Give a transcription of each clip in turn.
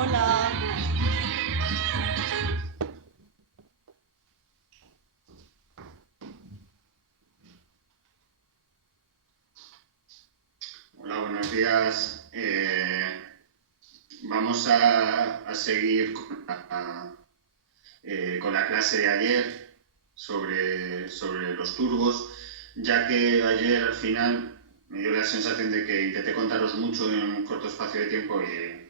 Hola. Hola, buenos días. Vamos a seguir con la clase de ayer sobre los turbos, ya que ayer al final me dio la sensación de que intenté contaros mucho en un corto espacio de tiempo y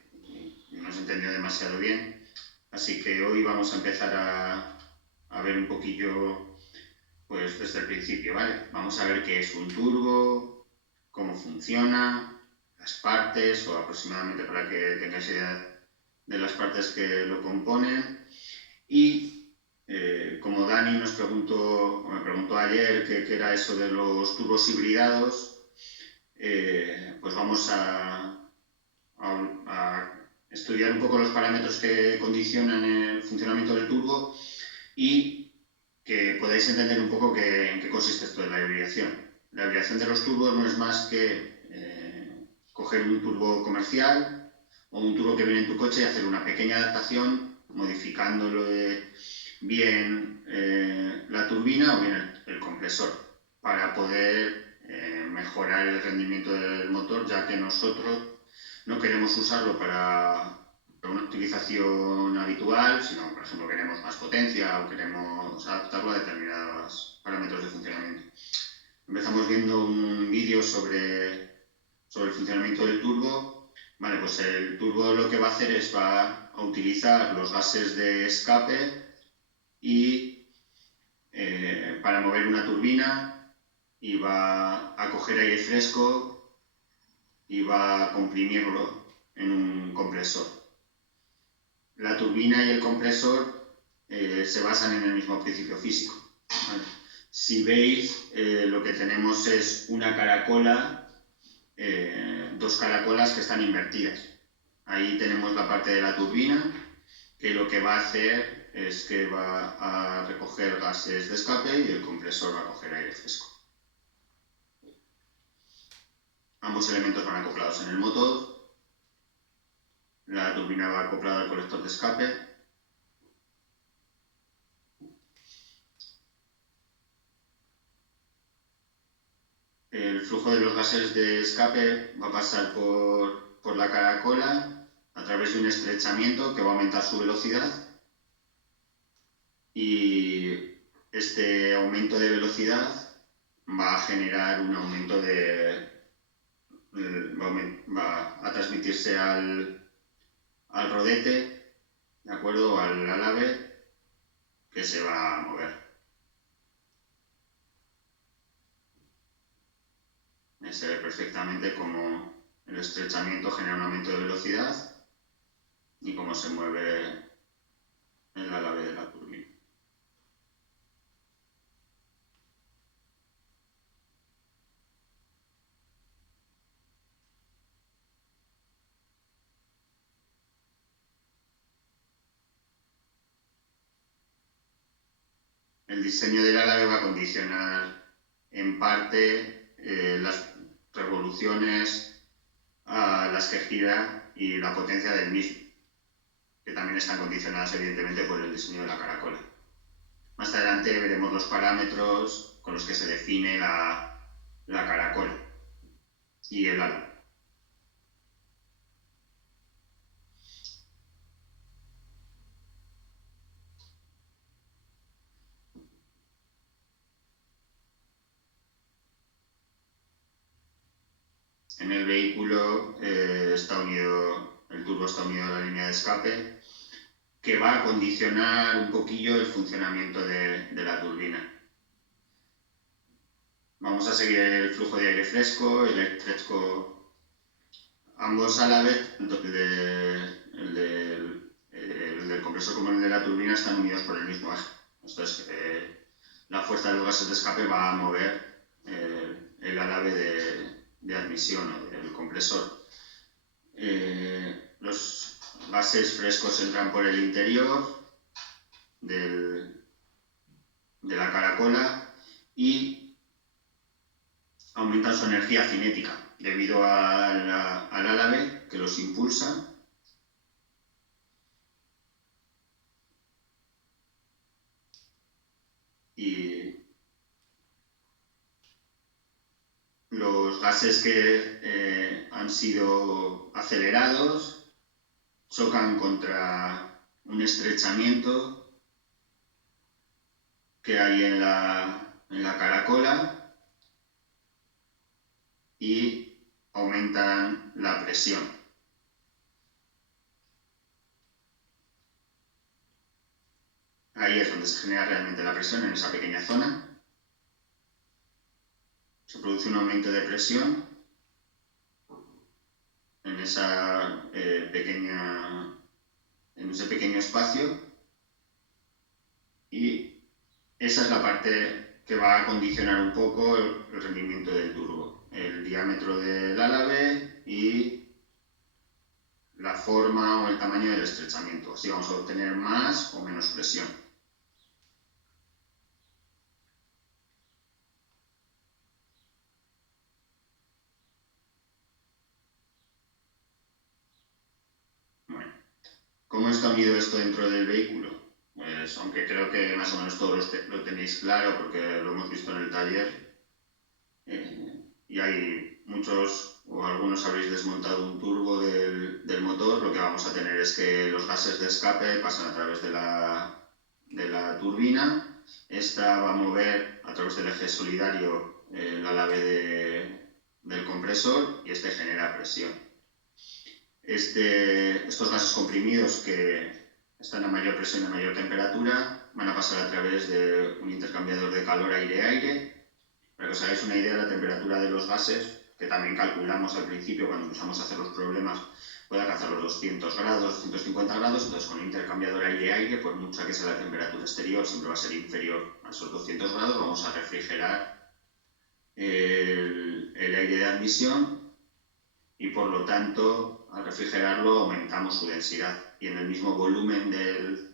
no se entendió demasiado bien. Así que hoy vamos a empezar a ver un poquillo pues desde el principio, ¿vale? Vamos a ver qué es un turbo, cómo funciona, las partes, o aproximadamente para que tengáis idea de las partes que lo componen. Y como Dani nos preguntó, o me preguntó ayer qué era eso de los turbos hibridados, pues vamos a estudiar un poco los parámetros que condicionan el funcionamiento del turbo y que podáis entender un poco en qué consiste esto de la hibridación. La hibridación de los turbos no es más que coger un turbo comercial o un turbo que viene en tu coche y hacer una pequeña adaptación modificándolo bien la turbina o bien el compresor para poder mejorar el rendimiento del motor, ya que nosotros no queremos usarlo para una utilización habitual, sino, por ejemplo, queremos más potencia o queremos adaptarlo a determinados parámetros de funcionamiento. Empezamos viendo un vídeo sobre el funcionamiento del turbo. Vale, pues el turbo lo que va a hacer es va a utilizar los gases de escape y para mover una turbina y va a coger aire fresco y va a comprimirlo en un compresor. La turbina y el compresor se basan en el mismo principio físico. ¿Vale? Si veis, lo que tenemos es una caracola, dos caracolas que están invertidas. Ahí tenemos la parte de la turbina, que lo que va a hacer es que va a recoger gases de escape y el compresor va a coger aire fresco. Ambos elementos van acoplados en el motor. La turbina va acoplada al colector de escape. El flujo de los gases de escape va a pasar por la caracola a través de un estrechamiento que va a aumentar su velocidad, y este aumento de velocidad va a generar un aumento va a transmitirse al rodete, ¿de acuerdo? Al álave, que se va a mover. Se ve perfectamente cómo el estrechamiento genera un aumento de velocidad y cómo se mueve el álave de la turbina. El diseño del álave va a condicionar en parte las revoluciones a las que gira y la potencia del mismo, que también están condicionadas evidentemente por el diseño de la caracola. Más adelante veremos los parámetros con los que se define la caracola y el álave. En el vehículo el turbo está unido a la línea de escape, que va a condicionar un poquillo el funcionamiento de la turbina. Vamos a seguir el flujo de aire fresco, el aire fresco, ambos álaves, tanto el del compresor como el de la turbina, están unidos por el mismo eje. Entonces, la fuerza de los gases de escape va a mover el álave de admisión o del compresor. Los gases frescos entran por el interior de la caracola y aumentan su energía cinética debido al álave que los impulsa, gases que han sido acelerados chocan contra un estrechamiento que hay en la caracola y aumentan la presión. Ahí es donde se genera realmente la presión, en esa pequeña zona. Se produce un aumento de presión en esa en ese pequeño espacio, y esa es la parte que va a condicionar un poco el rendimiento del turbo, el diámetro del álave y la forma o el tamaño del estrechamiento. Así vamos a obtener más o menos presión. Bueno, ¿cómo está unido esto dentro del vehículo? Pues aunque creo que más o menos todos lo tenéis claro porque lo hemos visto en el taller, y hay muchos o algunos habréis desmontado un turbo del motor, lo que vamos a tener es que los gases de escape pasan a través de la turbina. Esta va a mover a través del eje solidario el álave del compresor y este genera presión. Estos gases comprimidos que están a mayor presión y a mayor temperatura van a pasar a través de un intercambiador de calor aire-aire. Para que os hagáis una idea de la temperatura de los gases, que también calculamos al principio cuando empezamos a hacer los problemas, puede alcanzar los 200 grados, 250 grados, entonces con un intercambiador aire-aire, por mucha que sea la temperatura exterior, siempre va a ser inferior a esos 200 grados, vamos a refrigerar el aire de admisión y por lo tanto al refrigerarlo aumentamos su densidad y en el mismo volumen del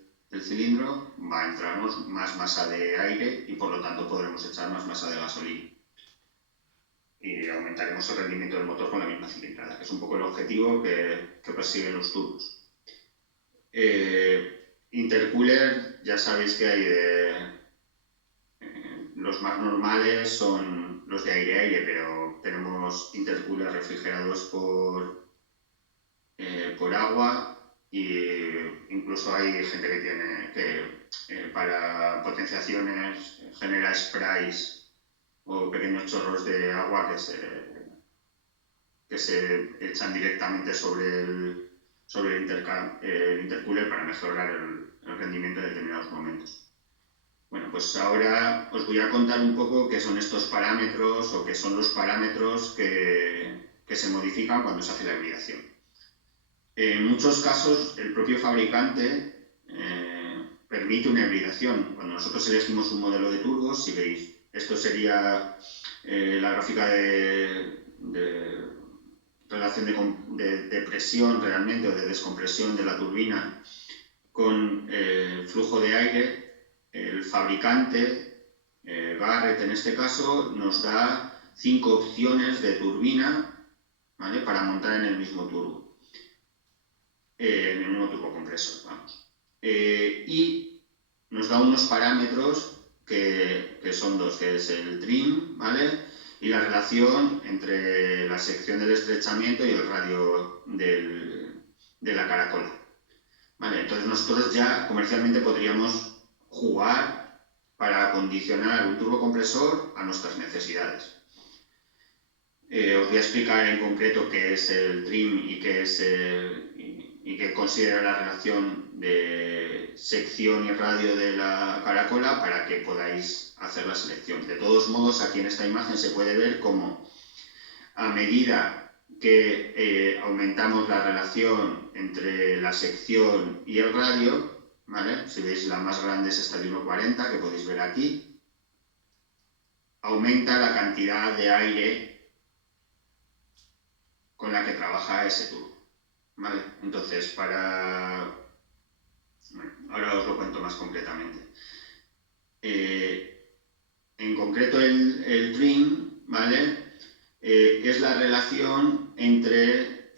cilindro va a entrarnos más masa de aire y por lo tanto podremos echar más masa de gasolina y aumentaremos el rendimiento del motor con la misma cilindrada, que es un poco el objetivo que persiguen los turbos. Intercooler, ya sabéis que hay los más normales son los de aire-aire, pero tenemos intercoolers refrigerados por agua, y incluso hay gente que tiene para potenciaciones genera sprays o pequeños chorros de agua que se echan directamente sobre el intercooler para mejorar el rendimiento en determinados momentos. Bueno, pues ahora os voy a contar un poco qué son estos parámetros o qué son los parámetros que se modifican cuando se hace la hibridación. En muchos casos, el propio fabricante permite una hibridación. Cuando nosotros elegimos un modelo de turbos, si veis, esto sería la gráfica de relación de presión realmente o de descompresión de la turbina con el flujo de aire. El fabricante, Garrett en este caso, nos da 5 opciones de turbina, ¿vale?, para montar en el mismo turbo. En el mismo turbocompresor, vamos. Y nos da unos parámetros que son dos, que es el trim, ¿vale?, y la relación entre la sección del estrechamiento y el radio de la caracola. ¿Vale? Entonces nosotros ya comercialmente podríamos jugar para acondicionar un turbocompresor a nuestras necesidades. Os voy a explicar en concreto qué es el trim y qué considera la relación de sección y radio de la caracola para que podáis hacer la selección. De todos modos, aquí en esta imagen se puede ver cómo a medida que aumentamos la relación entre la sección y el radio, ¿vale?, si veis la más grande es esta de 1,40 que podéis ver aquí, aumenta la cantidad de aire con la que trabaja ese turbo. ¿Vale? Entonces, ahora os lo cuento más concretamente. En concreto el trim, ¿vale?, es la relación entre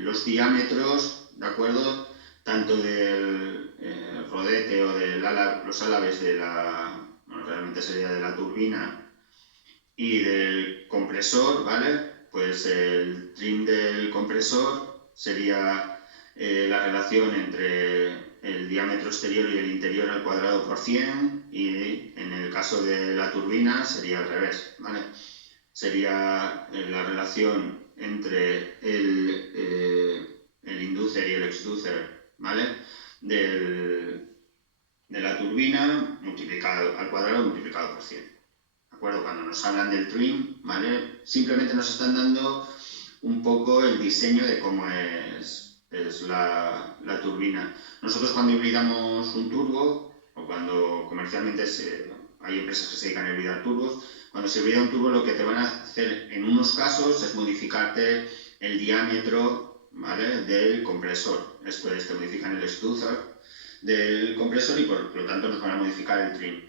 los diámetros, ¿de acuerdo?, tanto del rodete o los álabes realmente sería de la turbina, Y del compresor, ¿vale? Pues el trim del compresor sería la relación entre el diámetro exterior y el interior al cuadrado por 100, y en el caso de la turbina sería al revés, ¿vale? Sería la relación entre el inducer y el exducer, ¿vale? De la turbina multiplicado al cuadrado multiplicado por 100. ¿De acuerdo? Cuando nos hablan del trim, ¿vale? Simplemente nos están dando un poco el diseño de cómo es la turbina. Nosotros cuando hibridamos un turbo, o cuando comercialmente hay empresas que se dedican a hibridar turbos, cuando se hibrida un turbo lo que te van a hacer en unos casos es modificarte el diámetro, ¿vale?, del compresor. Después te modifican el extruder del compresor y por lo tanto nos van a modificar el trim.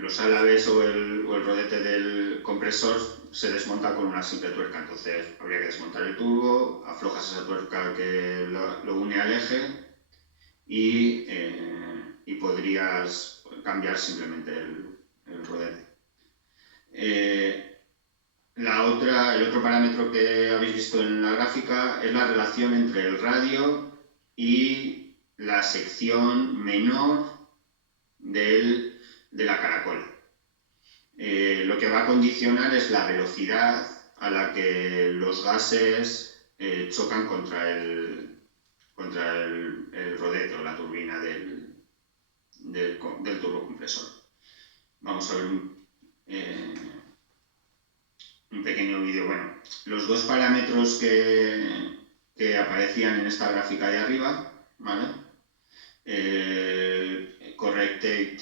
Los álabes o el rodete del compresor se desmonta con una simple tuerca, entonces habría que desmontar el turbo, aflojas esa tuerca que lo une al eje y podrías cambiar simplemente el rodete. El otro parámetro que habéis visto en la gráfica es la relación entre el radio y la sección menor de la caracola. Lo que va a condicionar es la velocidad a la que los gases chocan contra el rodete o la turbina del turbocompresor. Vamos a ver un pequeño vídeo. Bueno, los dos parámetros que aparecían en esta gráfica de arriba, ¿vale? Corrected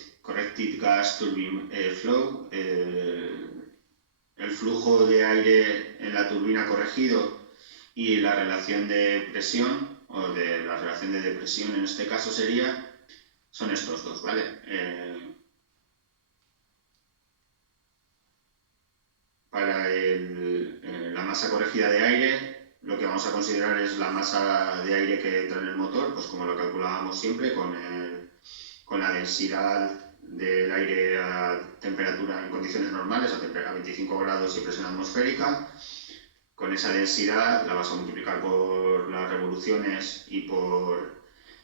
Gas Turbine Flow, el flujo de aire en la turbina corregido, y la relación de presión, o de la relación de depresión en este caso son estos dos, ¿vale? Para la masa corregida de aire, lo que vamos a considerar es la masa de aire que entra en el motor, pues como lo calculábamos siempre, con la densidad del aire a temperatura en condiciones normales, a 25 grados y presión atmosférica. Con esa densidad la vas a multiplicar por las revoluciones y por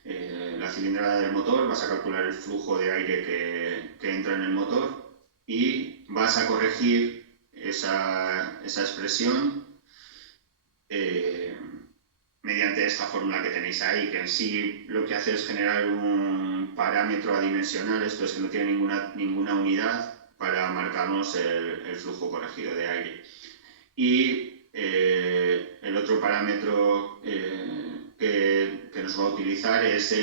la cilindrada del motor, vas a calcular el flujo de aire que entra en el motor y vas a corregir esa expresión mediante esta fórmula que tenéis ahí, que en sí lo que hace es generar un parámetro adimensional, esto es que no tiene ninguna unidad para marcarnos el flujo corregido de aire. Y el otro parámetro que nos va a utilizar es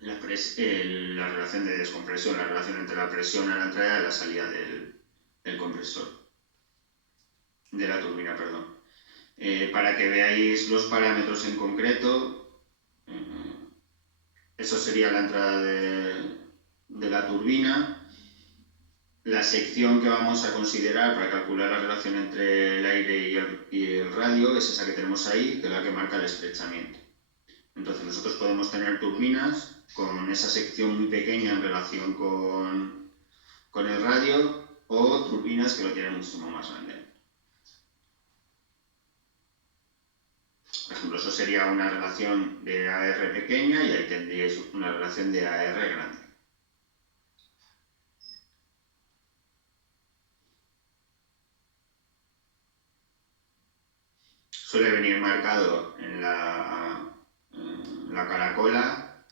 la relación de descompresión, la relación entre la presión a la entrada y la salida del compresor, de la turbina, perdón. Para que veáis los parámetros en concreto, eso sería la entrada de la turbina. La sección que vamos a considerar para calcular la relación entre el aire y el radio es esa que tenemos ahí, que es la que marca el estrechamiento. Entonces nosotros podemos tener turbinas con esa sección muy pequeña en relación con el radio, o turbinas que lo tienen muchísimo más grande. Por ejemplo, eso sería una relación de AR pequeña y ahí tendríais una relación de AR grande. Suele venir marcado en la caracola.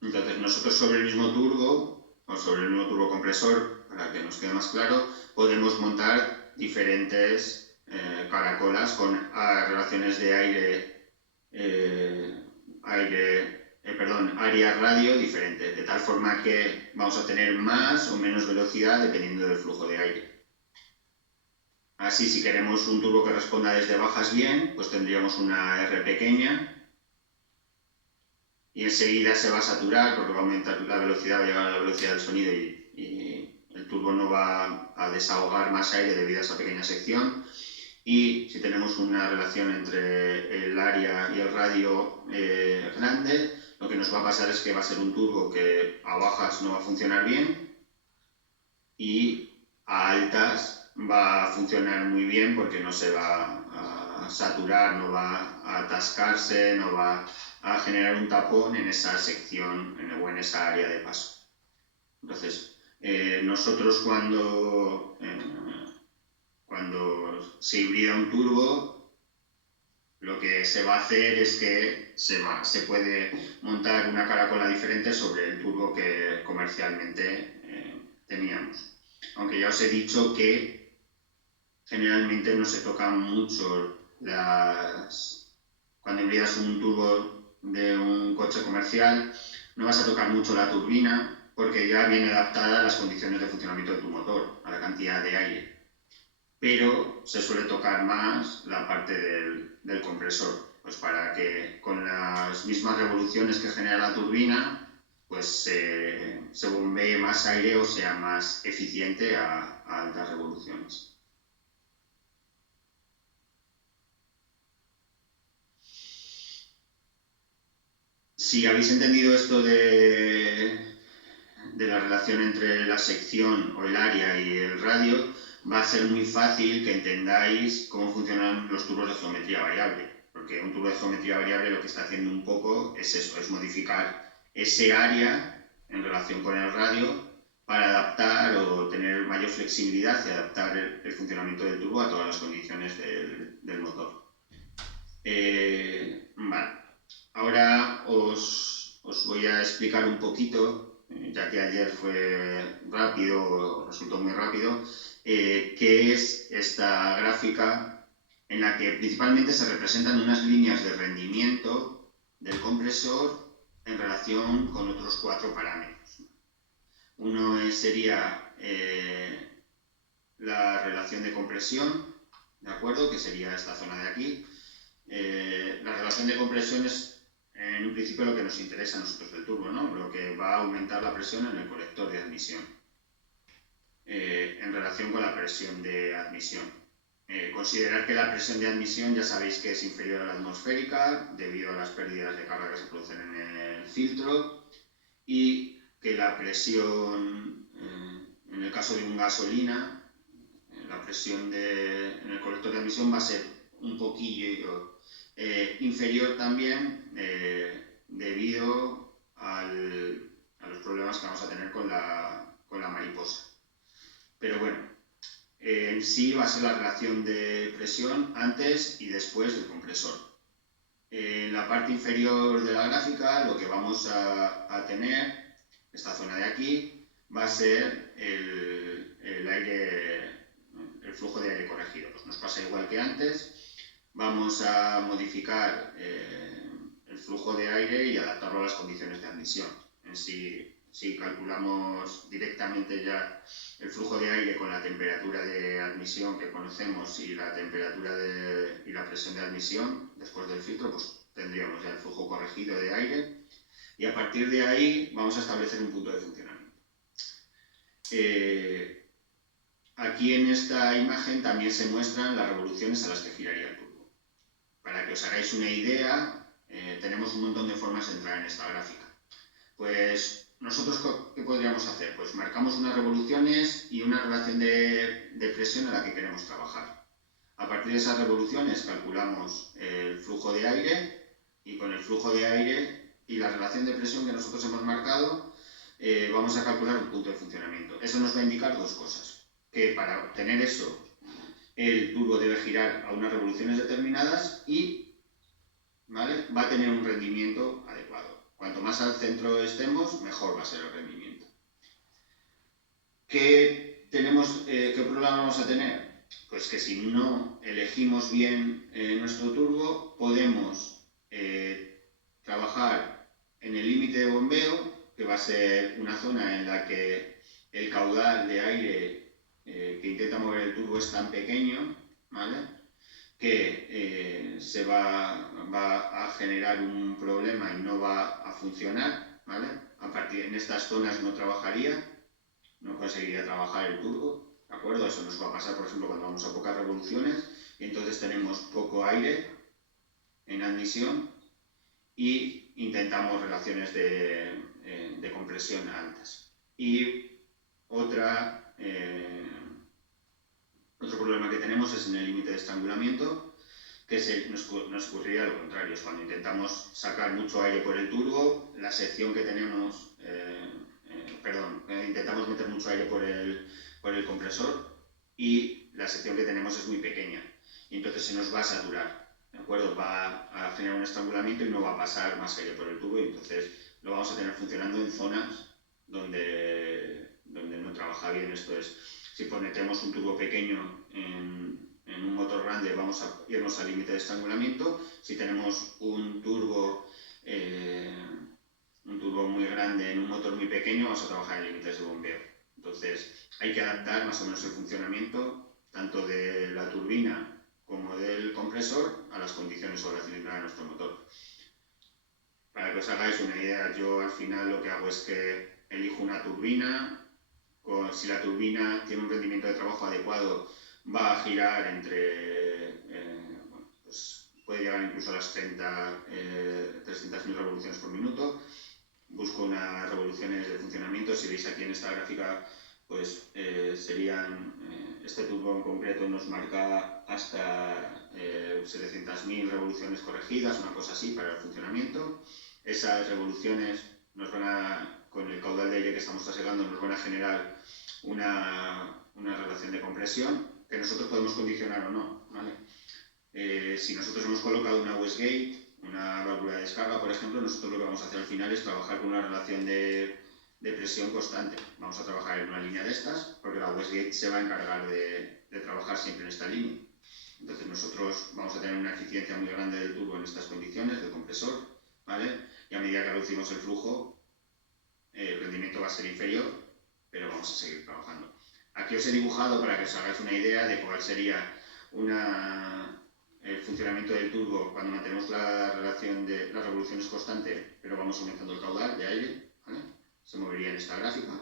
Entonces nosotros sobre el mismo turbo, o sobre el mismo turbocompresor, para que nos quede más claro, podemos montar diferentes caracolas con relaciones de área-radio diferentes, de tal forma que vamos a tener más o menos velocidad dependiendo del flujo de aire. Así, si queremos un turbo que responda desde bajas bien, pues tendríamos una R pequeña y enseguida se va a saturar porque va a aumentar la velocidad, va a llegar a la velocidad del sonido y el turbo no va a desahogar más aire debido a esa pequeña sección. Y si tenemos una relación entre el área y el radio grande, lo que nos va a pasar es que va a ser un turbo que a bajas no va a funcionar bien y a altas va a funcionar muy bien porque no se va a saturar, no va a atascarse, no va a generar un tapón en esa sección o en esa área de paso. Entonces, nosotros cuando se hibrida un turbo, lo que se va a hacer es que se puede montar una caracola diferente sobre el turbo que comercialmente teníamos. Aunque ya os he dicho que generalmente no se tocan mucho cuando hibridas un turbo de un coche comercial, no vas a tocar mucho la turbina porque ya viene adaptada a las condiciones de funcionamiento de tu motor, a la cantidad de aire. Pero se suele tocar más la parte del compresor, pues para que con las mismas revoluciones que genera la turbina, pues se bombee más aire o sea más eficiente a altas revoluciones. Si habéis entendido esto de la relación entre la sección o el área y el radio, va a ser muy fácil que entendáis cómo funcionan los turbos de geometría variable. Porque un turbo de geometría variable lo que está haciendo un poco es eso, es modificar ese área en relación con el radio para adaptar o tener mayor flexibilidad y adaptar el funcionamiento del turbo a todas las condiciones del motor. Vale. Ahora os voy a explicar un poquito, ya que ayer fue rápido, resultó muy rápido, qué es esta gráfica en la que principalmente se representan unas líneas de rendimiento del compresor en relación con otros 4 parámetros. Uno sería la relación de compresión, ¿de acuerdo? Que sería esta zona de aquí. La relación de compresión es en un principio lo que nos interesa a nosotros del turbo, ¿no? Lo que va a aumentar la presión en el colector de admisión en relación con la presión de admisión. Considerar que la presión de admisión ya sabéis que es inferior a la atmosférica debido a las pérdidas de carga que se producen en el filtro y que la presión, en el caso de un gasolina, la presión en el colector de admisión va a ser un poquillo inferior también debido a los problemas que vamos a tener con la mariposa. Pero bueno, en sí va a ser la relación de presión antes y después del compresor. En la parte inferior de la gráfica lo que vamos a tener, esta zona de aquí, va a ser el aire, el flujo de aire corregido. Pues nos pasa igual que antes. Vamos a modificar el flujo de aire y adaptarlo a las condiciones de admisión. Si calculamos directamente ya el flujo de aire con la temperatura de admisión que conocemos y la temperatura y la presión de admisión después del filtro, pues tendríamos ya el flujo corregido de aire y a partir de ahí vamos a establecer un punto de funcionamiento. Aquí en esta imagen también se muestran las revoluciones a las que giraría el turbo. Para que os hagáis una idea, tenemos un montón de formas de entrar en esta gráfica. Pues nosotros, ¿qué podríamos hacer? Pues marcamos unas revoluciones y una relación de presión a la que queremos trabajar. A partir de esas revoluciones calculamos el flujo de aire y con el flujo de aire y la relación de presión que nosotros hemos marcado vamos a calcular un punto de funcionamiento. Eso nos va a indicar 2 cosas. Que para obtener eso el turbo debe girar a unas revoluciones determinadas y ¿vale? Va a tener un rendimiento adecuado. Cuanto más al centro estemos, mejor va a ser el rendimiento. ¿Qué problema vamos a tener? Pues que si no elegimos bien nuestro turbo, podemos trabajar en el límite de bombeo, que va a ser una zona en la que el caudal de aire que intenta mover el turbo es tan pequeño, ¿vale? Que se va a generar un problema y no va a funcionar, ¿vale? En estas zonas no trabajaría, no conseguiría trabajar el turbo, ¿de acuerdo? Eso nos va a pasar, por ejemplo, cuando vamos a pocas revoluciones y entonces tenemos poco aire en admisión y intentamos relaciones de compresión altas. Y otro problema que tenemos es en el límite de estrangulamiento, que nos ocurriría lo contrario. Es cuando intentamos sacar mucho aire por el turbo, la sección que tenemos, intentamos meter mucho aire por el compresor y la sección que tenemos es muy pequeña. Y entonces se nos va a saturar, ¿de acuerdo? Va a generar un estrangulamiento y no va a pasar más aire por el tubo, y entonces lo vamos a tener funcionando en zonas donde no trabaja bien. Esto es, si metemos un tubo pequeño en un motor grande, vamos a irnos al límite de estrangulamiento. Si tenemos un turbo muy grande en un motor muy pequeño, vamos a trabajar en límites de bombeo. Entonces hay que adaptar más o menos el funcionamiento tanto de la turbina como del compresor a las condiciones o la cilindrada de nuestro motor. Para que os hagáis una idea, yo al final lo que hago es que elijo una turbina. Si la turbina tiene un rendimiento de trabajo adecuado, va a girar puede llegar incluso a las 300.000 revoluciones por minuto. Busco unas revoluciones de funcionamiento. Si veis aquí en esta gráfica, pues serían, este turbo en concreto nos marca hasta 700.000 revoluciones corregidas, una cosa así, para el funcionamiento. Esas revoluciones con el caudal de aire que estamos trasegando, nos van a generar una relación de compresión que nosotros podemos condicionar o no, ¿vale? Si nosotros hemos colocado una wastegate, una válvula de descarga, por ejemplo, nosotros lo que vamos a hacer al final es trabajar con una relación de presión constante. Vamos a trabajar en una línea de estas, porque la wastegate se va a encargar de trabajar siempre en esta línea. Entonces nosotros vamos a tener una eficiencia muy grande del turbo en estas condiciones, del compresor, ¿vale? Y a medida que reducimos el flujo, el rendimiento va a ser inferior, pero vamos a seguir trabajando. Aquí os he dibujado para que os hagáis una idea de cuál sería el funcionamiento del turbo cuando mantenemos la relación de las revoluciones constante, pero vamos aumentando el caudal de aire, ¿vale? Se movería en esta gráfica.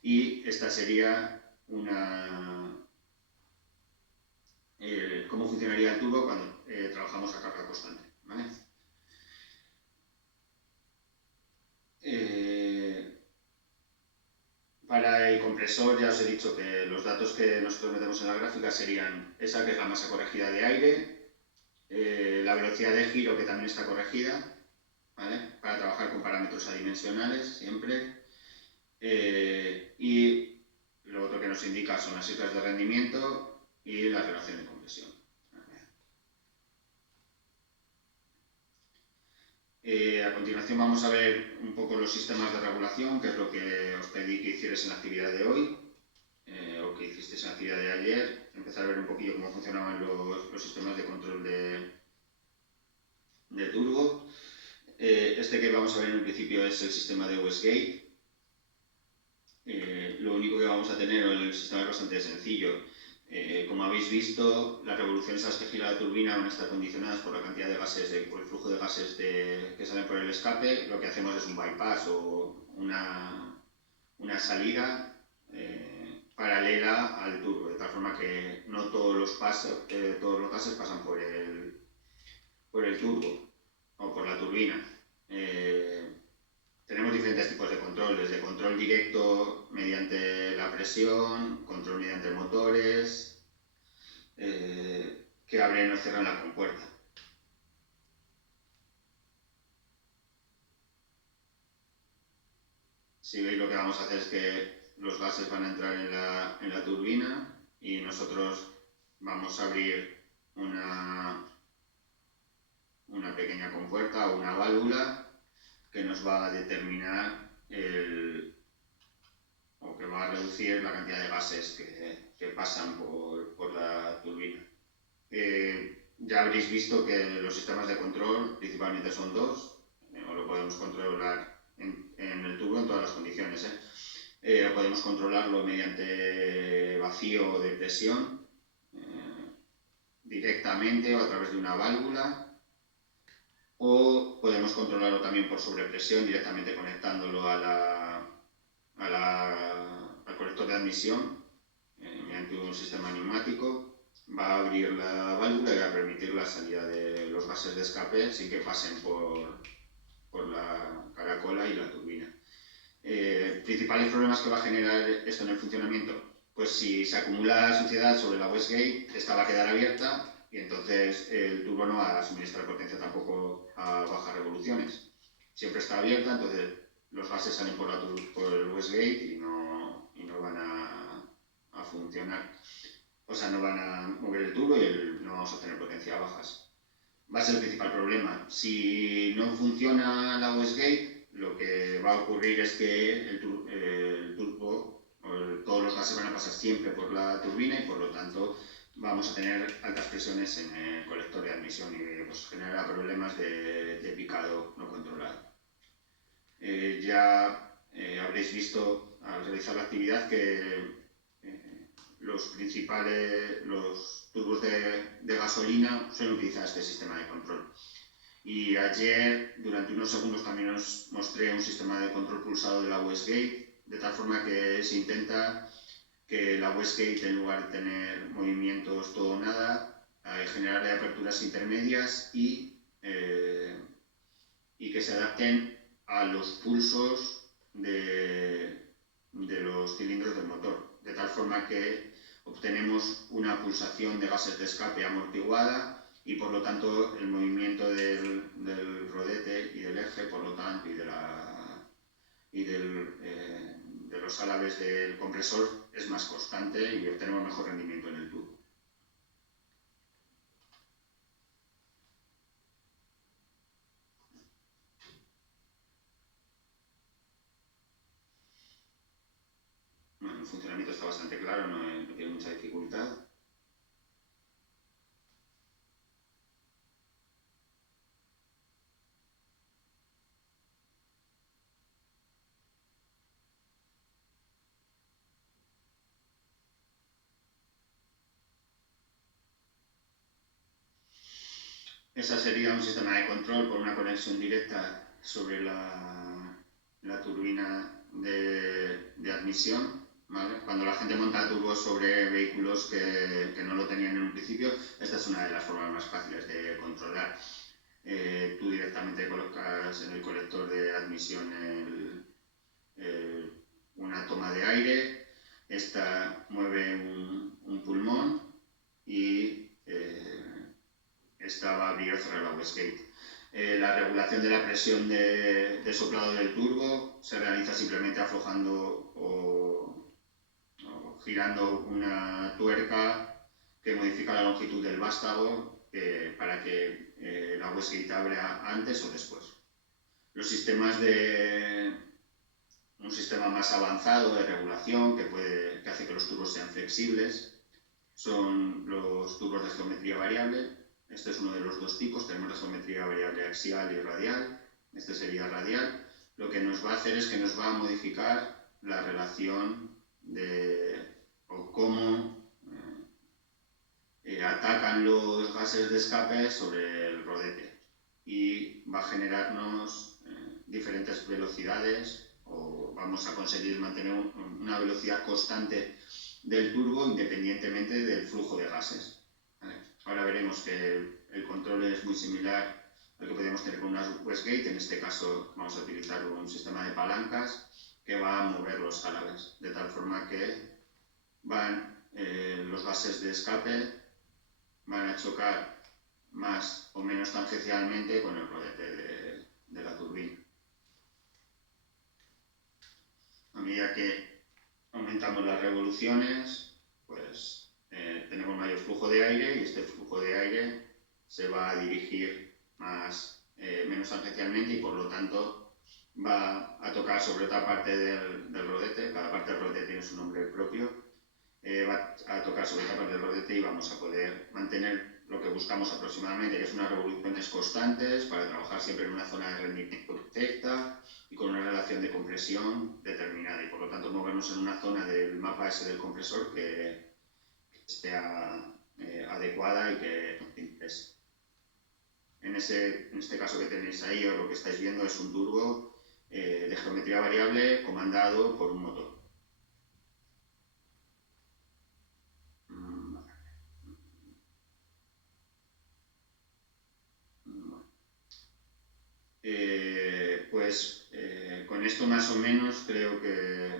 Y esta sería cómo funcionaría el turbo cuando trabajamos a carga constante, ¿vale? Para el compresor ya os he dicho que los datos que nosotros metemos en la gráfica serían esa, que es la masa corregida de aire, la velocidad de giro, que también está corregida, ¿vale? Para trabajar con parámetros adimensionales siempre. Y lo otro que nos indica son las cifras de rendimiento y la relación de compresión. A continuación vamos a ver un poco los sistemas de regulación, que es lo que os pedí que hicierais en la actividad de hoy, o que hicisteis en la actividad de ayer. Empezar a ver un poquillo cómo funcionaban los sistemas de control de turbo. Este que vamos a ver en el principio es el sistema de wastegate. Lo único que vamos a tener en el sistema es bastante sencillo. Como habéis visto, las revoluciones a las que gira la turbina van a estar condicionadas por la cantidad de gases, por el flujo de gases que salen por el escape. Lo que hacemos es un bypass o una salida paralela al turbo, de tal forma que no todos los gases pasan por el turbo o por la turbina. Tenemos diferentes tipos de control, desde control directo mediante la presión, control mediante motores, que abren o cierran la compuerta. Si veis, lo que vamos a hacer es que los gases van a entrar en la turbina y nosotros vamos a abrir una pequeña compuerta o una válvula que nos va a determinar o que va a reducir la cantidad de gases que pasan por la turbina. Ya habréis visto que los sistemas de control principalmente son dos, o lo podemos controlar en el turbo en todas las condiciones. Podemos controlarlo mediante vacío de presión, directamente o a través de una válvula, o podemos controlarlo también por sobrepresión, directamente conectándolo al colector de admisión mediante un sistema neumático. va a abrir la válvula y va a permitir la salida de los gases de escape sin que pasen por la caracola y la turbina. Principales problemas que va a generar esto en el funcionamiento, pues si se acumula suciedad sobre la wastegate, esta va a quedar abierta y entonces el turbo no va a suministrar potencia tampoco a bajas revoluciones. Siempre está abierta, entonces los gases salen por el wastegate y no van a funcionar. O sea, no van a mover el turbo y no vamos a tener potencia a bajas. Va a ser el principal problema. Si no funciona la wastegate, lo que va a ocurrir es que el turbo, todos los gases van a pasar siempre por la turbina y por lo tanto vamos a tener altas presiones en el colector de admisión y pues, generará problemas de picado no controlado. Ya habréis visto al realizar la actividad que los turbos de gasolina suelen utilizar este sistema de control. Y ayer, durante unos segundos, también os mostré un sistema de control pulsado de la wastegate, de tal forma que se intenta que la wastegate, en lugar de tener movimientos todo o nada, generarle aperturas intermedias y que se adapten a los pulsos de los cilindros del motor, de tal forma que obtenemos una pulsación de gases de escape amortiguada y por lo tanto el movimiento del rodete y del eje, por lo tanto, de los álabes del compresor es más constante y obtenemos mejor rendimiento en el turbo. Bueno, el funcionamiento está bastante claro, no tiene mucha dificultad. Esa sería un sistema de control con una conexión directa sobre la turbina de admisión. ¿Vale? Cuando la gente monta turbos sobre vehículos que no lo tenían en un principio, esta es una de las formas más fáciles de controlar. Tú directamente colocas en el colector de admisión una toma de aire, esta mueve un pulmón y esta va a abrir o cerrar la wastegate. La regulación de la presión de soplado del turbo se realiza simplemente aflojando o girando una tuerca que modifica la longitud del vástago para que la wastegate abra antes o después. Los sistemas un sistema más avanzado de regulación que hace que los turbos sean flexibles son los turbos de geometría variable. Este es uno de los dos tipos, tenemos la geometría variable axial y radial, este sería radial. Lo que nos va a hacer es que nos va a modificar la relación o cómo atacan los gases de escape sobre el rodete y va a generarnos diferentes velocidades o vamos a conseguir mantener una velocidad constante del turbo independientemente del flujo de gases. ¿Vale? Ahora veremos que el control es muy similar al que podríamos tener con una wastegate. En este caso vamos a utilizar un sistema de palancas que va a mover los álabes, de tal forma que los gases de escape van a chocar más o menos tangencialmente con el rodete de la turbina. A medida que aumentamos las revoluciones, pues tenemos mayor flujo de aire y este flujo de aire se va a dirigir menos tangencialmente y por lo tanto va a tocar sobre otra parte del rodete. Cada parte del rodete tiene su nombre propio. Va a tocar sobre otra parte del rodete y vamos a poder mantener lo que buscamos aproximadamente, que es unas revoluciones constantes para trabajar siempre en una zona de rendimiento perfecta y con una relación de compresión determinada y por lo tanto movernos en una zona del mapa ese del compresor que esté adecuada y que nos interese. En este caso que tenéis ahí, o lo que estáis viendo es un turbo de geometría variable comandado por un motor. pues con esto más o menos creo que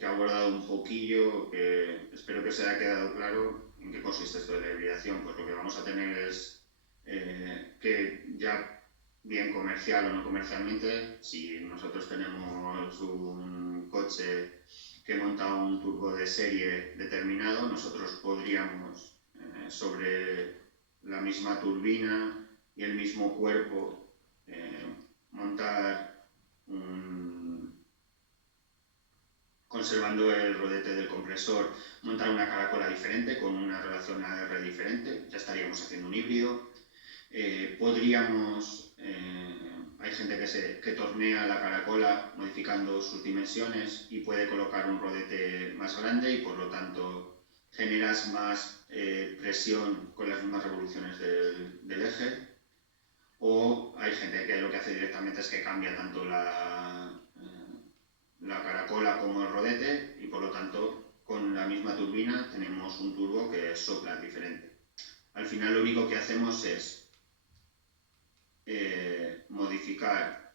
he abordado un poquillo, que espero que os haya quedado claro en qué consiste esto de la hibridación. Pues lo que vamos a tener es que ya bien comercial o no comercialmente, si nosotros tenemos un coche que monta un turbo de serie determinado, nosotros podríamos sobre la misma turbina y el mismo cuerpo montar conservando el rodete del compresor, montar una caracola diferente con una relación AR diferente, ya estaríamos haciendo un híbrido. Podríamos, hay gente que tornea la caracola modificando sus dimensiones y puede colocar un rodete más grande y por lo tanto generas más presión con las mismas revoluciones del eje. O hay gente que lo que hace directamente es que cambia tanto la caracola como el rodete y por lo tanto con la misma turbina tenemos un turbo que sopla diferente. Al final lo único que hacemos es modificar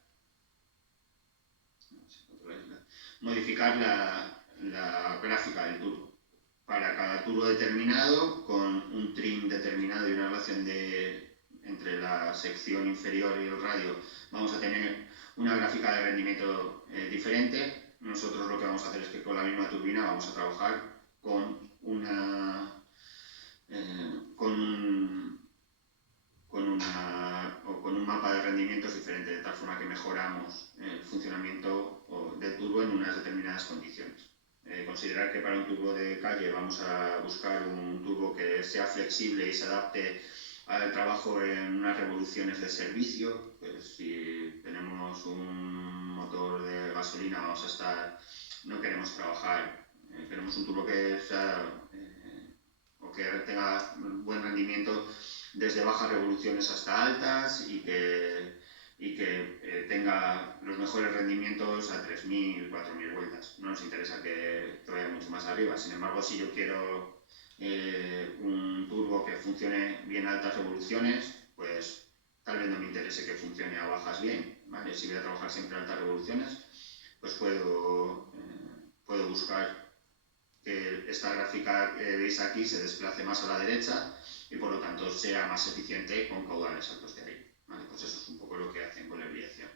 la gráfica del turbo. Para cada turbo determinado, con un trim determinado y una relación entre la sección inferior y el radio, vamos a tener una gráfica de rendimiento diferente. Nosotros lo que vamos a hacer es que con la misma turbina vamos a trabajar con un mapa de rendimientos diferente, de tal forma que mejoramos el funcionamiento del turbo en unas determinadas condiciones. Considerar que para un turbo de calle vamos a buscar un turbo que sea flexible y se adapte al trabajo en unas revoluciones de servicio. Pues si tenemos un motor de gasolina, no queremos trabajar, queremos un turbo que sea o que tenga buen rendimiento desde bajas revoluciones hasta altas y que tenga los mejores rendimientos a 3.000, 4.000 vueltas. No nos interesa que vaya mucho más arriba. Sin embargo, si yo quiero un turbo que funcione bien a altas revoluciones, pues tal vez no me interese que funcione a bajas bien, ¿vale? Si voy a trabajar siempre a altas revoluciones, pues puedo buscar que esta gráfica que veis aquí se desplace más a la derecha y por lo tanto sea más eficiente con caudales altos de aire. ¿Vale? Pues eso es un poco lo que hacen con la hibridación.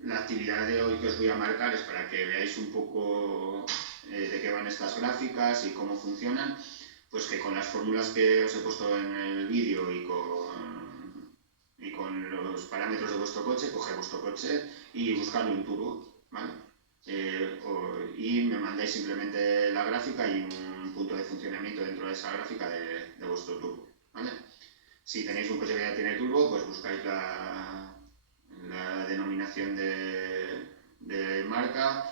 La actividad de hoy que os voy a marcar es para que veáis un poco de qué van estas gráficas y cómo funcionan, pues que con las fórmulas que os he puesto en el vídeo y con los parámetros de vuestro coche, coger vuestro coche y buscarle un turbo, ¿vale? Y me mandáis simplemente la gráfica y un punto de funcionamiento dentro de esa gráfica de vuestro turbo, ¿vale? Si tenéis un coche que ya tiene turbo, pues buscáis la denominación de marca.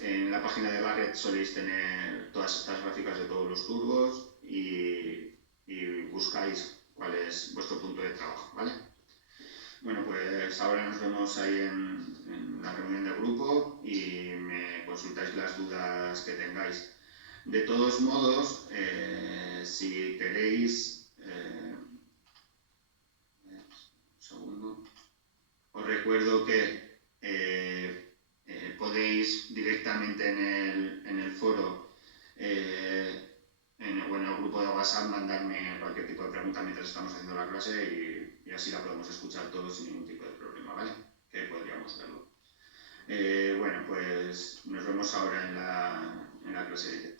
En la página de Barrett soléis tener todas estas gráficas de todos los turbos y buscáis cuál es vuestro punto de trabajo, ¿vale? Bueno, pues ahora nos vemos ahí en la reunión de grupo y me consultáis las dudas que tengáis. De todos modos, si queréis, un segundo, os recuerdo que podéis directamente en el foro en el grupo de WhatsApp mandarme cualquier tipo de pregunta mientras estamos haciendo la clase y así la podemos escuchar todos sin ningún tipo de problema, ¿vale? Que podríamos verlo. Bueno, pues nos vemos ahora en la clase de